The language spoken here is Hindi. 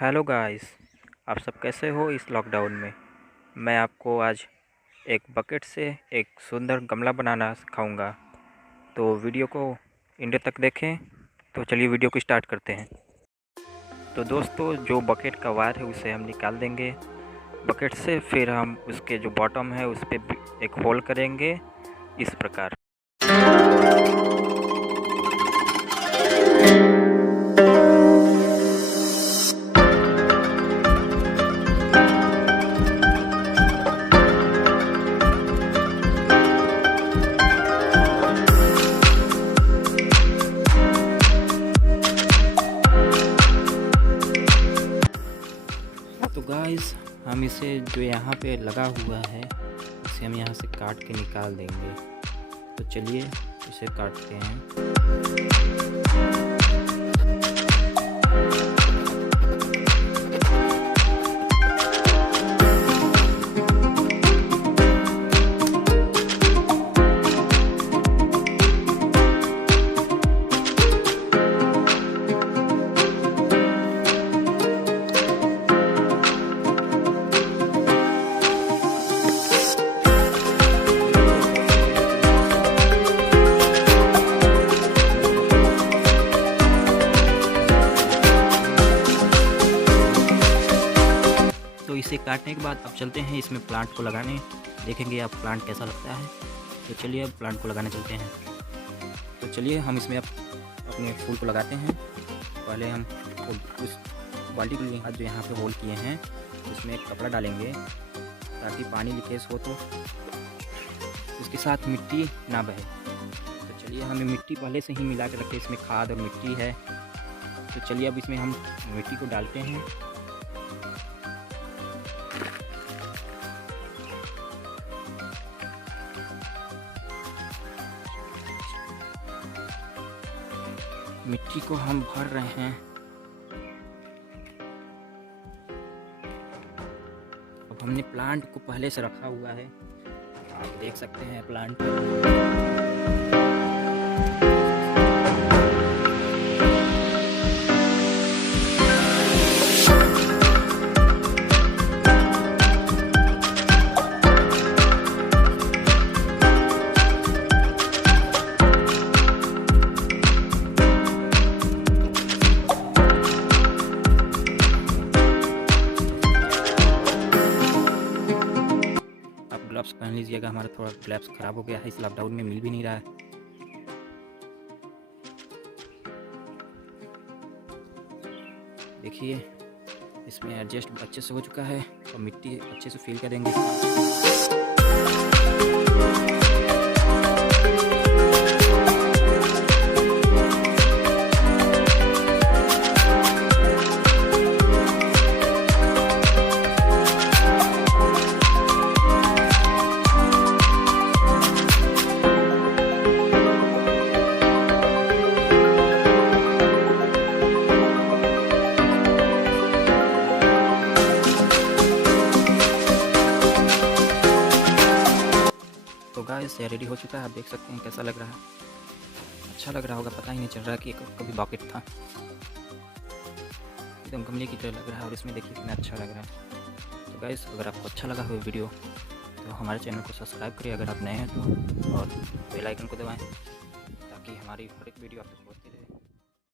हेलो गाइस, आप सब कैसे हो इस लॉकडाउन में। मैं आपको आज एक बकेट से एक सुंदर गमला बनाना सिखाऊंगा। तो वीडियो को एंड तक देखें। तो चलिए वीडियो को स्टार्ट करते हैं। तो दोस्तों, जो बकेट का वायर है उसे हम निकाल देंगे बकेट से। फिर हम उसके जो बॉटम है उस पर एक होल करेंगे इस प्रकार। तो गाइस, हम इसे जो यहाँ पे लगा हुआ है इसे हम यहाँ से काट के निकाल देंगे। तो चलिए इसे काटते हैं। तो इसे काटने के बाद अब चलते हैं इसमें प्लांट को लगाने। देखेंगे आप प्लांट कैसा लगता है। तो चलिए अब प्लांट को लगाने चलते हैं। तो चलिए हम इसमें अब अपने फूल को लगाते हैं। पहले हम उस बाल्टी को लिए जो यहाँ पे होल किए हैं उसमें एक कपड़ा डालेंगे ताकि पानी लीकेज हो तो उसके साथ मिट्टी ना बहे। तो चलिए हमें मिट्टी पहले से ही मिला के रखे, इसमें खाद और मिट्टी है। तो चलिए अब इसमें हम मिट्टी को डालते हैं। मिट्टी को हम भर रहे हैं। अब हमने प्लांट को पहले से रखा हुआ है, आप देख सकते हैं प्लांट। ग्लव्स पहन लीजिएगा, हमारा थोड़ा ग्लव्स ख़राब हो गया है, इस लॉकडाउन में मिल भी नहीं रहा है। देखिए इसमें एडजस्ट अच्छे से हो चुका है और मिट्टी अच्छे से फील करेंगे। तो गाइस ये रेडी हो चुका है, आप देख सकते हैं कैसा लग रहा है। अच्छा लग रहा होगा, पता ही नहीं चल रहा कि कभी बकेट था। एकदम गमले की तरह लग रहा है और इसमें देखिए कितना अच्छा लग रहा है। तो गाइस अगर आपको अच्छा लगा हो वीडियो तो हमारे चैनल को सब्सक्राइब करिए अगर आप नए हैं तो, और बेल आइकन को दबाएं ताकि हमारी हर एक वीडियो आप तक